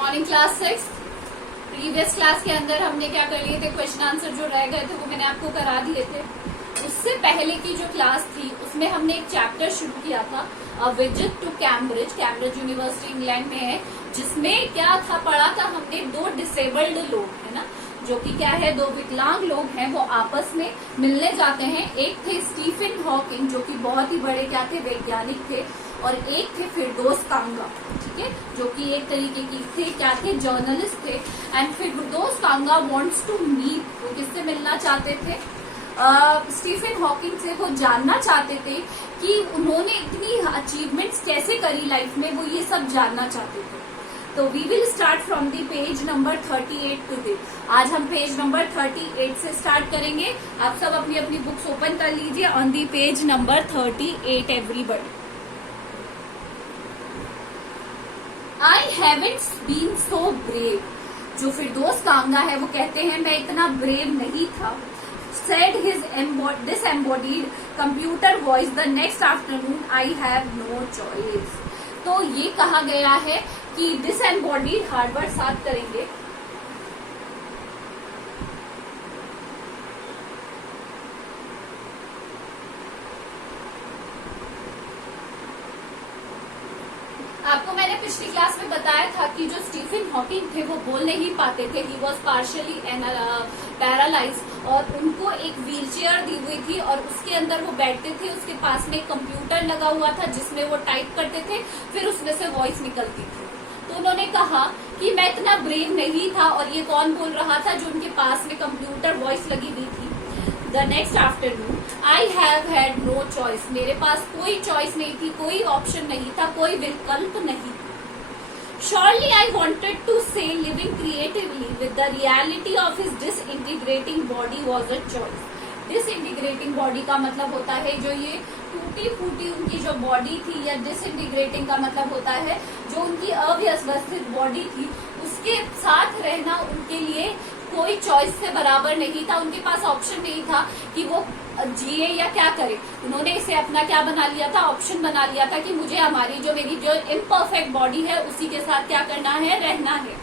Morning class 6। Previous class के अंदर हमने क्या कर लिए थे, क्वेश्चन आंसर जो रह गए थे वो मैंने आपको करा दिए थे। उससे पहले की जो क्लास थी उसमें हमने एक चैप्टर शुरू किया था, a visit to Cambridge. Cambridge University England में है, जिसमें क्या था पढ़ा था हमने, दो डिसेबल्ड लोग है ना, जो कि क्या है, दो विकलांग लोग हैं, वो आपस में मिलने जाते हैं। एक थे स्टीफन हॉकिंग जो कि बहुत ही बड़े क्या थे, वैज्ञानिक थे, और एक थे फिरदौस कांगा, ठीक है, जो कि एक तरीके की थे क्या थे, जर्नलिस्ट थे। And Firdaus Kanga wants to meet, वो किससे मिलना चाहते थे, स्टीफन हॉकिंग से। वो जानना चाहते थे कि उन्होंने इतनी अचीवमेंट्स कैसे करी लाइफ में, वो ये सब जानना चाहते थे। तो we will start from the page number 38 today. आज हम पेज नंबर 38 से स्टार्ट करेंगे। आप सब अपनी अपनी बुक्स ओपन कर लीजिए on the page number 38 everybody. I haven't been so brave. जो फिरदौस कांगा है वो कहते हैं मैं इतना ब्रेव नहीं था। Said his disembodied computer voice the next afternoon, I have no choice। तो ये कहा गया है कि disembodied हार्डवर्ड साथ करेंगे। आपको मैंने पिछली क्लास में बताया था कि जो स्टीफन हॉकिंग थे वो बोल नहीं पाते थे, ही वॉज पार्शियली पैरालाइज, और उनको एक व्हील चेयर दी हुई थी और उसके अंदर वो बैठते थे। उसके पास में एक कंप्यूटर लगा हुआ था जिसमें वो टाइप करते थे, फिर उसमें से वॉइस निकलती थी। तो उन्होंने कहा कि मैं इतना ब्रेव नहीं था, और ये कौन बोल रहा था, जो उनके पास में कंप्यूटर वॉइस लगी हुई थी। The next afternoon I have had no choice, मेरे पास कोई चॉइस नहीं थी, कोई ऑप्शन नहीं था, कोई विकल्प नहीं। Surely I wanted to say living creatively with the reality of his disintegrating body was a choice। disintegrating body का मतलब होता है जो ये टूटी फूटी उनकी जो बॉडी थी, या disintegrating का मतलब होता है जो उनकी अव्यवस्थित बॉडी थी, उसके साथ रहना उनके लिए कोई चॉइस से बराबर नहीं था। उनके पास ऑप्शन नहीं था कि वो जिए या क्या करे। उन्होंने इसे अपना क्या बना लिया था, ऑप्शन बना लिया था कि मुझे हमारी जो मेरी जो इम्परफेक्ट बॉडी है उसी के साथ क्या करना है, रहना है।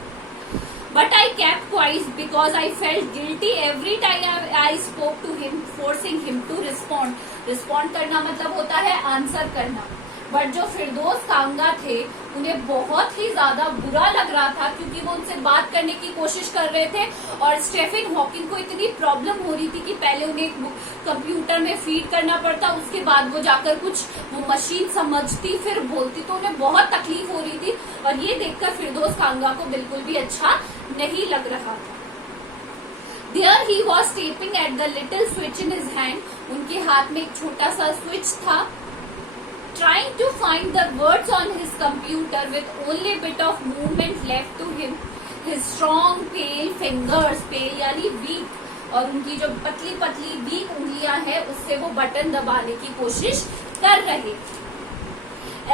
But I kept quiet because I felt guilty every time I spoke to him, forcing him to respond। Respond करना मतलब होता है आंसर करना। बट जो फिरदौस कांगा थे उन्हें बहुत ही ज्यादा बुरा लग रहा था, क्योंकि वो उनसे बात करने की कोशिश कर रहे थे, और स्टीफन हॉकिंग को इतनी प्रॉब्लम हो रही थी कि पहले उन्हें कंप्यूटर में फीड करना पड़ता, उसके बाद वो जाकर कुछ वो मशीन समझती फिर बोलती, तो उन्हें बहुत तकलीफ हो रही थी। और ये देखकर फिरदौस कांगा को बिल्कुल भी अच्छा नहीं लग रहा था। There he was tapping at the little switch in his hand। उनके हाथ में एक छोटा सा स्विच था। Trying to find the words on his computer with only bit of movement left to him। His strong pale fingers, pale यानी weak, और उनकी जो पतली पतली वीक उंगलियां हैं उससे वो बटन दबाने की कोशिश कर रहे।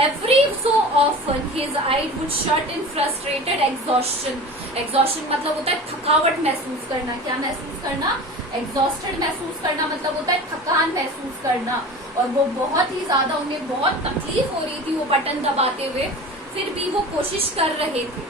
Every so often his eyes would shut in frustrated exhaustion। exhaustion मतलब होता है थकावट महसूस करना। क्या महसूस करना, एग्जॉस्टेड महसूस करना मतलब होता है थकान महसूस करना। और वो बहुत ही ज्यादा, उन्हें बहुत तकलीफ हो रही थी वो बटन दबाते हुए, फिर भी वो कोशिश कर रहे थे।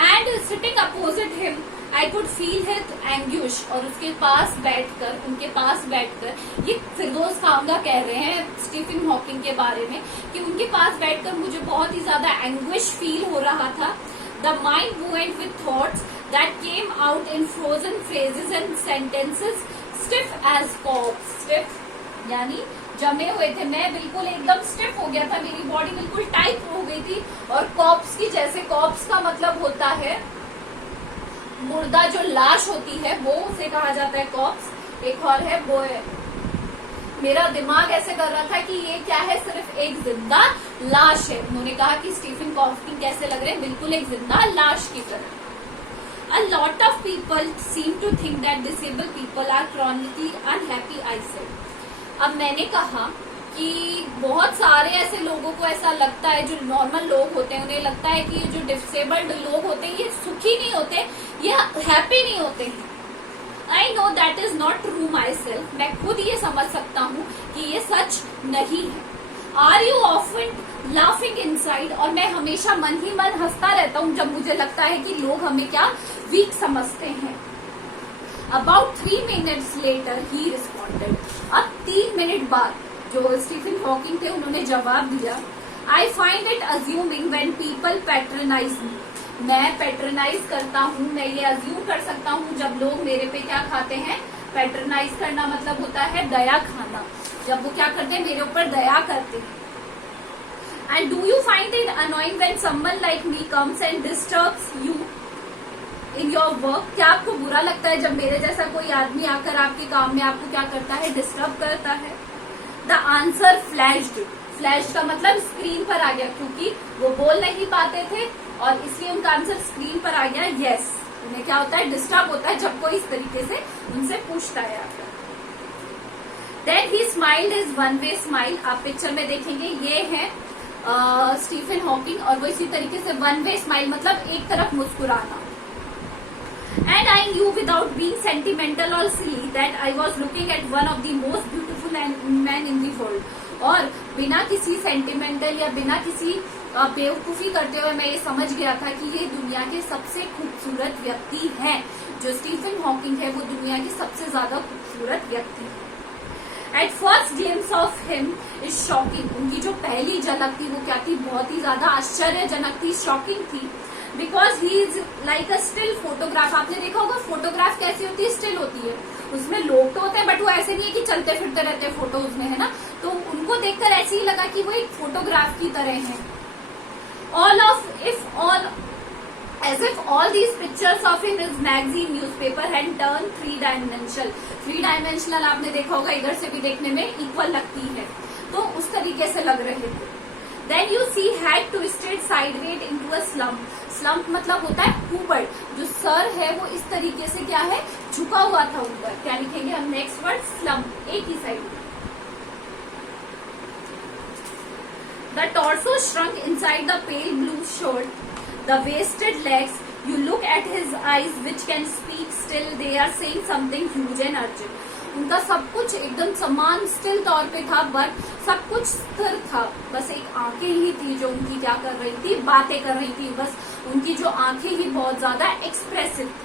And sitting opposite him I could feel his anguish. और उसके पास बैठकर, उनके पास बैठकर, ये फिरदौस कांगा कह रहे हैं स्टीफन हॉकिंग के बारे में कि उनके पास बैठकर मुझे बहुत ही ज्यादा एंग्विश फील हो रहा था। The mind moved with thoughts that came out in frozen phrases and sentences stiff as corpse. Stiff यानी जमे हुए थे, मैं बिल्कुल एकदम स्टिफ हो गया था, मेरी बॉडी बिल्कुल टाइट हो गई थी, और कॉप्स की जैसे, कॉप्स का मतलब होता है मुर्दा, जो लाश होती है वो उसे कहा जाता है कॉप्स। एक और है वो है। मेरा दिमाग ऐसे कर रहा था कि ये क्या है, सिर्फ एक जिंदा लाश है। उन्होंने कहा कि स्टीफन हॉकिंग कैसे लग रहे हैं, बिल्कुल एक जिंदा लाश की तरह। A lot of people seem to think that disabled people are chronically unhappy, I said। अब मैंने कहा कि बहुत सारे ऐसे लोगों को ऐसा लगता है, जो नॉर्मल लोग होते हैं उन्हें लगता है कि जो डिसेबल्ड लोग होते हैं ये सुखी नहीं होते, ये हैप्पी नहीं होते हैं। I know that is not true my self. मैं खुद ये समझ सकता हूँ कि ये सच नहीं है। Are you often laughing inside, और मैं हमेशा मन ही मन हंसता रहता हूँ जब मुझे लगता है कि लोग हमें क्या वीक समझते हैं। About 3 minutes later he responded, अब 3 मिनट बाद जो स्टीफन हॉकिंग थे उन्होंने जवाब दिया, I find it amusing when people patronise me, मैं पैट्रनाइज करता हूँ, मैं ये अज्यूम कर सकता हूँ जब लोग मेरे पे क्या खाते हैं, पैट्रनाइज करना मतलब होता है दया खाना, जब वो क्या करते हैं मेरे ऊपर दया करते हैं। And do you find it annoying when someone like me comes and disturbs you in your work, क्या आपको बुरा लगता है जब मेरे जैसा कोई आदमी आकर आपके काम में आपको क्या करता है, डिस्टर्ब करता है। द आंसर फ्लैश्ड, फ्लैश का मतलब स्क्रीन पर आ गया, क्योंकि वो बोल नहीं पाते थे और इसलिए उनका आंसर स्क्रीन पर आ गया। यस, उन्हें क्या होता है, डिस्टर्ब होता है जब कोई इस तरीके से उनसे पूछता है आकर। Then he smiled his one way smile, आप पिक्चर में देखेंगे ये है स्टीफन हॉकिंग और वो इसी तरीके से वन वे स्माइल मतलब एक तरफ मुस्कुराना। And I knew without being sentimental or silly that I was looking at one of the most beautiful men in the world. और बिना किसी सेंटिमेंटल या बिना किसी बेवकूफी करते हुए मैं ये समझ गया था कि ये दुनिया के सबसे खूबसूरत व्यक्ति हैं। जो स्टीफन हॉकिंग है वो दुनिया के सबसे ज्यादा खूबसूरत व्यक्ति है। At first glimpse of him is shocking, उनकी जो पहली झलक थी वो क्या थी, बहुत ही ज्यादा आश्चर्यजनक थी, शॉकिंग थी। Because he is like a still photograph, आपने देखा होगा फोटोग्राफ कैसी होती है, स्टिल होती है, उसमें लोग तो होते हैं बट वो ऐसे नहीं है कि चलते फिरते रहते हैं फोटो उसमें, है ना। तो उनको देखकर ऐसे ही लगा कि वो एक फोटोग्राफ की तरह है। As if all these pictures of him his magazine newspaper had turned 3-dimensional. 3-dimensional आपने देखा होगा, इधर से भी देखने में इक्वल लगती है, तो उस तरीके से लग रहे थे। Then you see had twisted sideways into a slump. Slump मतलब होता है ऊपर, जो सर है वो इस तरीके से क्या है, झुका हुआ था ऊपर। क्या लिखेंगे हम नेक्स्ट वर्ड, slump, एक ही side. The torso shrunk inside the pale blue shirt. The wasted legs, you look at his eyes which can speak still, they are saying something huge and urgent. उनका सब कुछ एकदम समान still तौर पे था, but सब कुछ स्थिर था, बस एक आंखें ही थी जो उनकी क्या कर रही थी, बातें कर रही थी, बस उनकी जो आंखें ही बहुत ज्यादा एक्सप्रेसिव थी।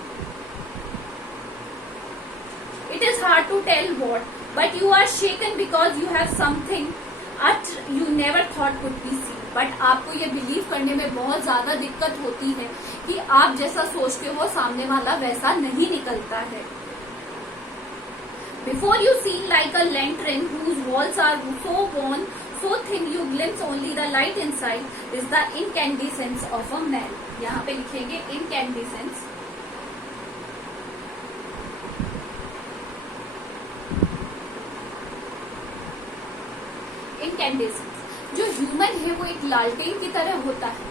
It is hard to tell what, but you are shaken because you have something you never thought could be seen. But आपको ये बिलीव करने में बहुत ज्यादा दिक्कत होती है कि आप जैसा सोचते हो सामने वाला वैसा नहीं निकलता है। Before you seen like a lantern whose walls are so worn, so thin you glimpse only the light inside is the incandescence of a man. यहाँ पे लिखेंगे incandescence। incandescence जो ह्यूमन है वो एक लालटेन की तरह होता है।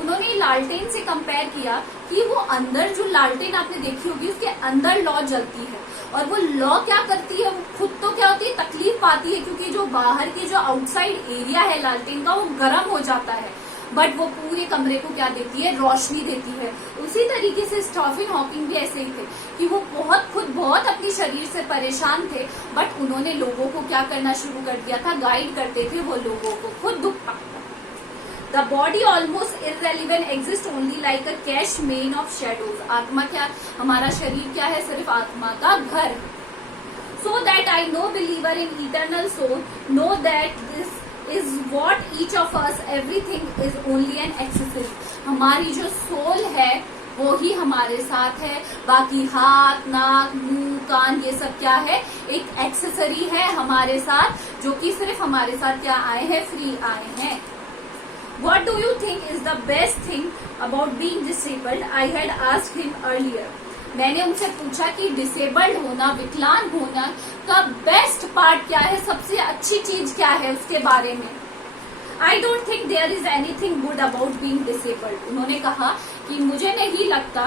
उन्होंने लालटेन से कंपेयर किया कि वो अंदर जो लालटेन आपने देखी होगी उसके अंदर लौ जलती है, और वो लौ क्या करती है, वो खुद तो क्या होती है, तकलीफ पाती है, क्योंकि जो बाहर की जो आउटसाइड एरिया है लालटेन का वो गर्म हो जाता है, बट वो पूरे कमरे को क्या देती है, रोशनी देती है। उसी तरीके से स्टीफन हॉकिंग भी ऐसे ही थे कि वो खुद बहुत अपने शरीर से परेशान थे, बट उन्होंने लोगों को क्या करना शुरू कर दिया था, गाइड करते थे वो लोगों को, खुद दुख पाता। The body almost irrelevant exist only like a cash main of shadows. आत्मा क्या, हमारा शरीर क्या है, सिर्फ आत्मा का घर। So that I know believer in eternal soul know that this is what each of us, everything is only an accessory. हमारी जो सोल है वो ही हमारे साथ है, बाकी हाथ, नाक, मुंह, कान ये सब क्या है, एक एक्सेसरी है हमारे साथ, जो कि सिर्फ हमारे साथ क्या आए हैं, फ्री आए हैं। What do you think is the best thing about being disabled? I had asked him earlier. मैंने उनसे पूछा कि डिसेबल्ड होना, विकलांग होना का बेस्ट पार्ट क्या है, सबसे अच्छी चीज क्या है उसके बारे में। I don't think there is anything good about being disabled. उन्होंने कहा कि मुझे नहीं लगता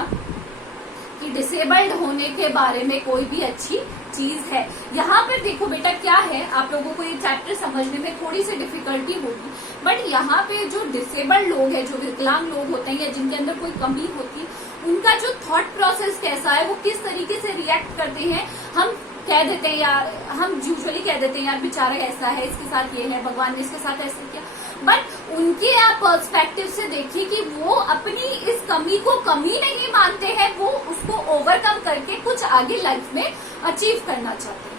कि डिसेबल्ड होने के बारे में कोई भी अच्छी चीज है। यहाँ पर देखो बेटा क्या है, आप लोगों को ये चैप्टर समझने में थोड़ी सी डिफिकल्टी होगी, बट यहाँ पे जो डिसेबल्ड लोग हैं, जो विकलांग लोग होते हैं या जिनके अंदर कोई कमी होती है, उनका जो थॉट प्रोसेस कैसा है, वो किस तरीके से रिएक्ट करते हैं, हम कह देते हैं यार, हम यूजुअली कह देते हैं यार बेचारा ऐसा है, इसके साथ ये है, भगवान ने इसके साथ ऐसा किया। बट उनके आप पर्सपेक्टिव से देखिए कि वो अपनी इस कमी को कमी नहीं मानते हैं, वो उसको ओवरकम करके कुछ आगे लाइफ में अचीव करना चाहते हैं।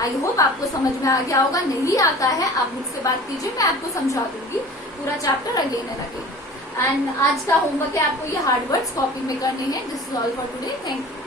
आई होप आपको समझ में आ गया होगा। नहीं आता है आप मुझसे बात कीजिए, मैं आपको समझा दूंगी पूरा chapter again and again. And आज का होमवर्क है आपको ये हार्ड वर्ड्स कॉपी में करने हैं। This is all for today, thank you.